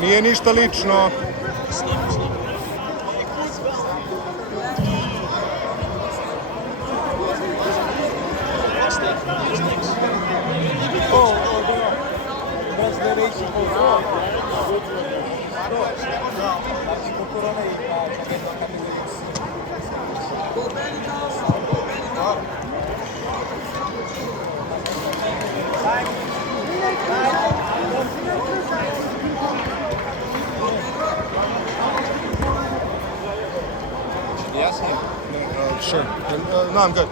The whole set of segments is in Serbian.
Nije ništa lično. Sure. No, I'm good.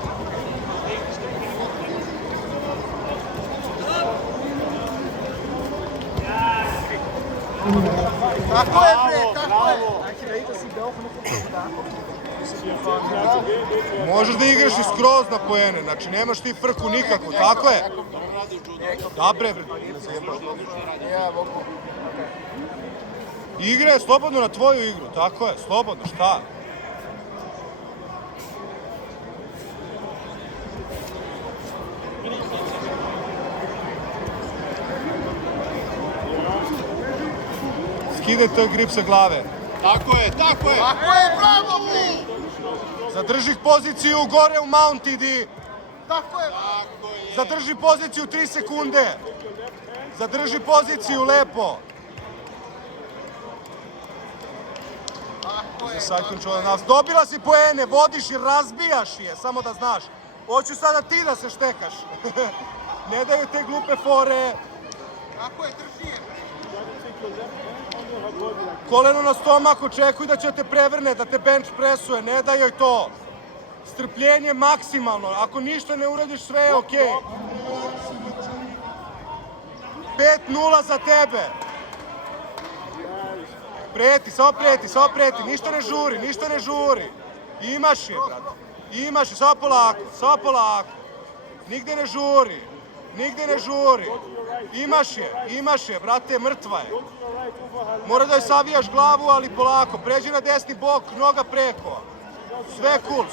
Tako je, bre, tako je. Možeš da igraš i skroz na poene, znači nemaš ti frku nikako, tako je? Da bre, igra je slobodno na tvoju igru, tako je, slobodno, šta? Skidaj to grip sa glave. Tako je, tako je! Tako je, bravo, bre! Zadrži poziciju gore u mount, idi. Tako je, Zadrži poziciju 3 sekunde. Zadrži poziciju, lepo. Za side control na nas. Dobila si poene, vodiš i razbijaš je, samo da znaš. Hoću sada ti da se štekaš. Ne daju te glupe fore. tako je, drži je. Koleno na stomak, očekuj da će te prevrne, da te bench presuje, ne daj joj to. Strpljenje maksimalno, ako ništa ne uradiš, sve je okej. 5-0 za tebe. Preti, samo preti, ništa ne žuri, ništa ne žuri. Imaš je, brate, imaš je, samo polako. Nigde ne žuri, Imaš je, brate, mrtva je. Mora da joj savijaš glavu, ali polako. Pređi na desni bok, noga preko. Sve cool.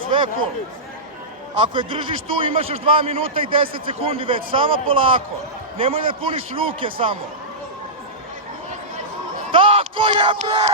Ako je držiš tu, imaš još 2 minuta i 10 sekundi već, samo polako. Nemoj da puniš ruke samo. Tako je, bre!